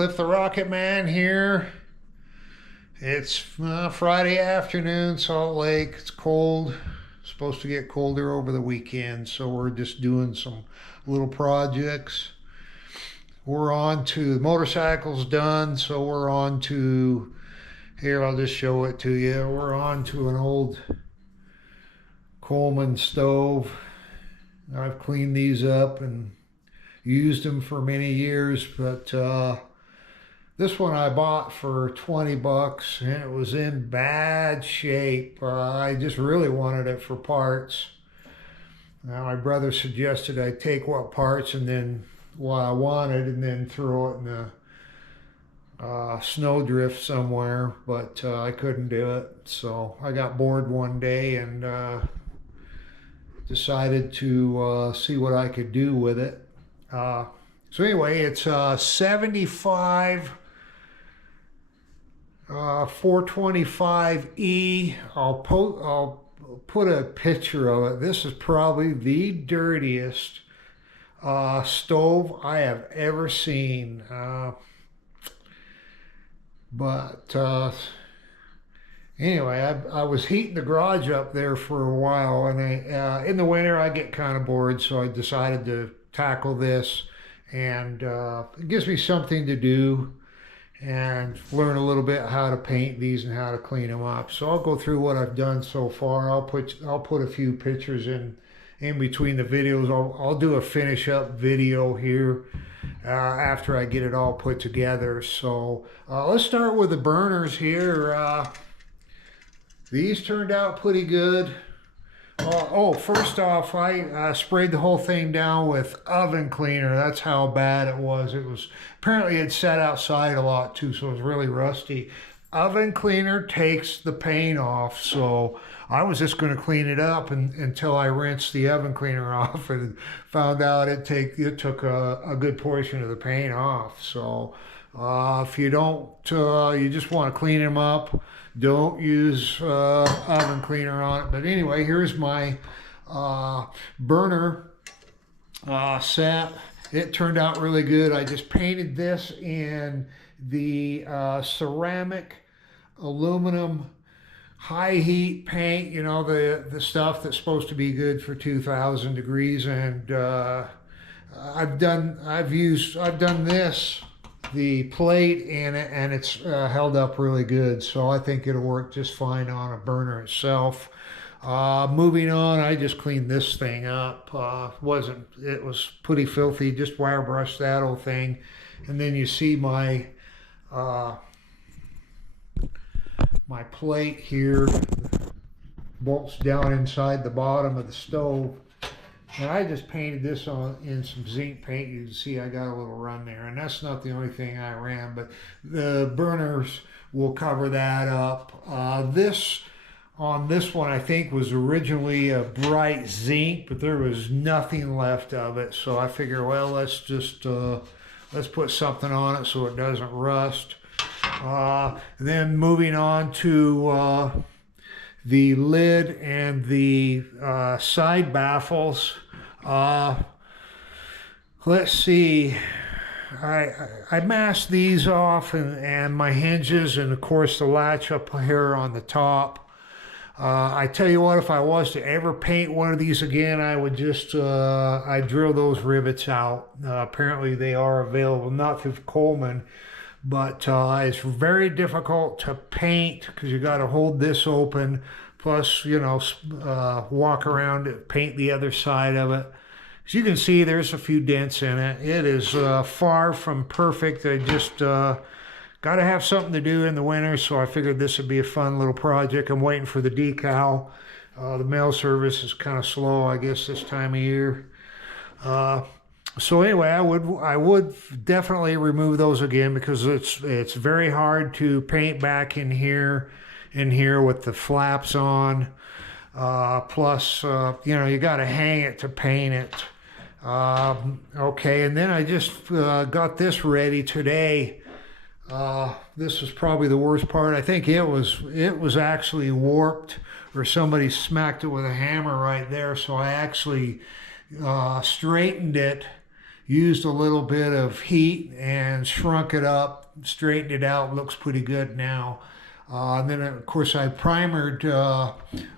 Cliff the Rocket Man here. It's Friday afternoon, Salt Lake. It's cold. It's supposed to get colder over the weekend, so we're just doing some little projects. We're on to the motorcycle's done, so we're on to here. I'll just show it to you. We're on to an old Coleman stove. I've cleaned these up and used them for many years, but this one I bought for 20 bucks and it was in bad shape. I just really wanted it for parts. Now, my brother suggested I take what parts and then what I wanted and then throw it in a snowdrift somewhere, but I couldn't do it. So I got bored one day and decided to see what I could do with it. So anyway, it's 75 425E. I'll put a picture of it. This is probably the dirtiest stove I have ever seen. Anyway, I was heating the garage up there for a while, and in the winter I get kind of bored, so I decided to tackle this, and it gives me something to do and learn a little bit how to paint these and how to clean them up. So I'll go through what I've done so far. I'll put a few pictures in between the videos. I'll do a finish up video here after I get it all put together. So let's start with the burners here. These turned out pretty good. First off, I sprayed the whole thing down with oven cleaner. That's how bad it was. Apparently it sat outside a lot too, so it was really rusty. Oven cleaner takes the paint off, so I was just going to clean it up until I rinsed the oven cleaner off and found out it took a good portion of the paint off. So if you don't, you just want to clean them up, don't use oven cleaner on it. But anyway, here's my burner set. It turned out really good. I just painted this in the ceramic aluminum high heat paint, you know, the stuff that's supposed to be good for 2,000 degrees. And I've done this, the plate in it, and it's held up really good, so I think it'll work just fine on a burner itself. Moving on, I just cleaned this thing up. It was pretty filthy, just wire brushed that whole thing. And then you see my my plate here bolts down inside the bottom of the stove. And I just painted this in some zinc paint. You can see I got a little run there, and that's not the only thing I ran, but the burners will cover that up. On this one, I think was originally a bright zinc, but there was nothing left of it. So I figure, well, let's put something on it so it doesn't rust. Then moving on to the lid and the side baffles. Let's see. I masked these off and my hinges, and of course the latch up here on the top. I tell you what, if I was to ever paint one of these again, I would just I'd drill those rivets out. Apparently they are available, not through Coleman, but it's very difficult to paint because you got to hold this open, plus, you know, walk around it, paint the other side of it. As you can see, there's a few dents in it. It is far from perfect. I just got to have something to do in the winter, so I figured this would be a fun little project. I'm waiting for the decal. The mail service is kind of slow, I guess, this time of year. So anyway, I would definitely remove those again because it's very hard to paint back in here with the flaps on. Plus, you know, you got to hang it to paint it. Okay, and then I just got this ready today. This was probably the worst part. I think it was actually warped, or somebody smacked it with a hammer right there. So I actually straightened it used a little bit of heat and shrunk it up, straightened it out. Looks pretty good now. And then of course I primered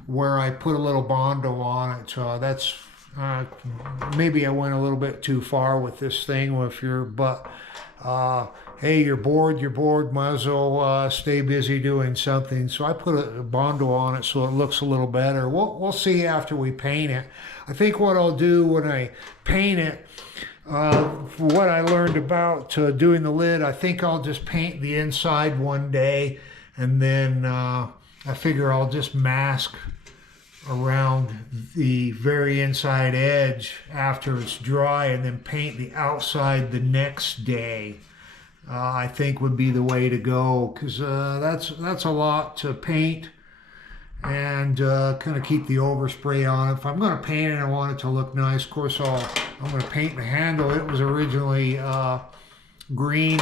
where I put a little Bondo on it. That's maybe I went a little bit too far with this thing. But hey, you're bored, might as well stay busy doing something. So I put a Bondo on it so it looks a little better. We'll see after we paint it. I think what I'll do when I paint it, for what I learned about doing the lid, I think I'll just paint the inside one day, and then I figure I'll just mask around the very inside edge after it's dry, and then paint the outside the next day. I think would be the way to go, because that's a lot to paint, and kind of keep the overspray on it. If I'm going to paint it, I want it to look nice. Of course, I'm going to paint the handle. It was originally green,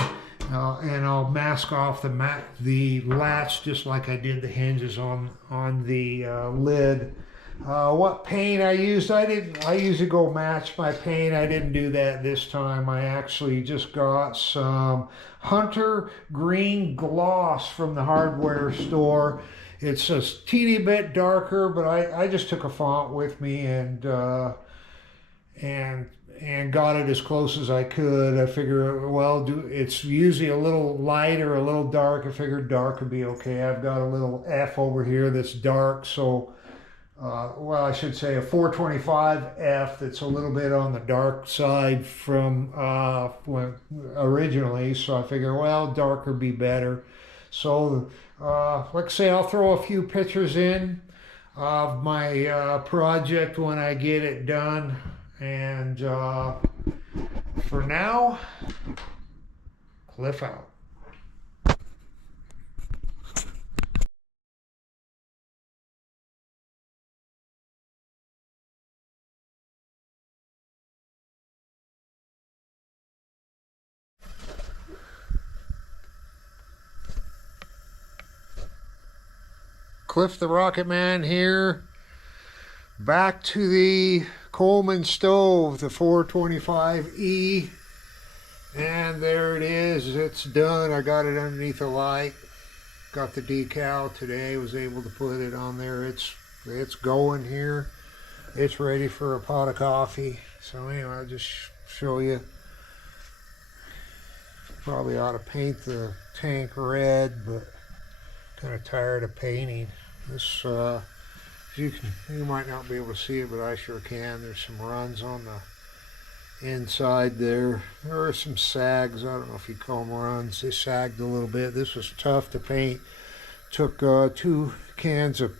and I'll mask off the latch just like I did the hinges on the lid. What paint I used, I usually go match my paint. I didn't do that this time. I actually just got some Hunter Green Gloss from the hardware store. It's a teeny bit darker, but I just took a font with me and got it as close as I could. I figure, well, it's usually a little light or a little dark. I figured dark would be okay. I've got a little F over here that's dark, so well, I should say a 425F that's a little bit on the dark side from originally. So I figure, well, darker be better. So like I say, I'll throw a few pictures in of my project when I get it done. And for now, Cliff out. Cliff the Rocket Man here. Back to the Coleman stove, the 425E. And there it is. It's done. I got it underneath the light. Got the decal today. Was able to put it on there. It's going here. It's ready for a pot of coffee. So anyway, I'll just show you. Probably ought to paint the tank red, but kind of tired of painting. This you might not be able to see it, but I sure can. There's some runs on the inside there. There are some sags. I don't know if you call them runs. They sagged a little bit. This was tough to paint. Took 2 cans of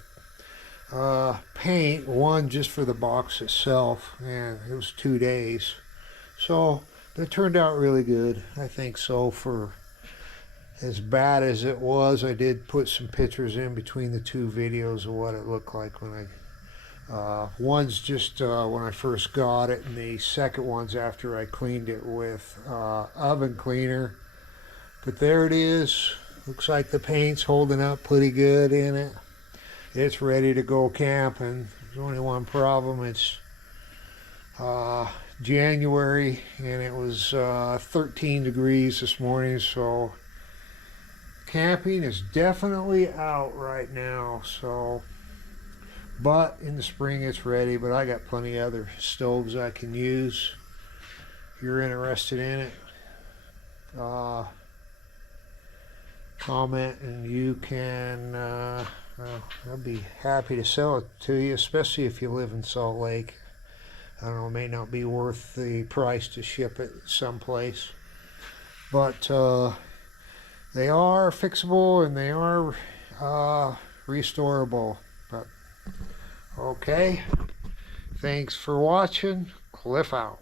paint, one just for the box itself, and it was 2 days. So it turned out really good. I think so. For as bad as it was, I did put some pictures in between the 2 videos of what it looked like when one's just when I first got it, and the second one's after I cleaned it with oven cleaner. But there it is. Looks like the paint's holding up pretty good in it. It's ready to go camping. There's only one problem. It's January, and it was 13 degrees this morning, so camping is definitely out right now. So, but in the spring it's ready. But I got plenty of other stoves I can use. If you're interested in it, comment and you can I'll be happy to sell it to you, especially if you live in Salt Lake. I don't know, it may not be worth the price to ship it someplace, but they are fixable and they are restorable. But okay, thanks for watching. Cliff out.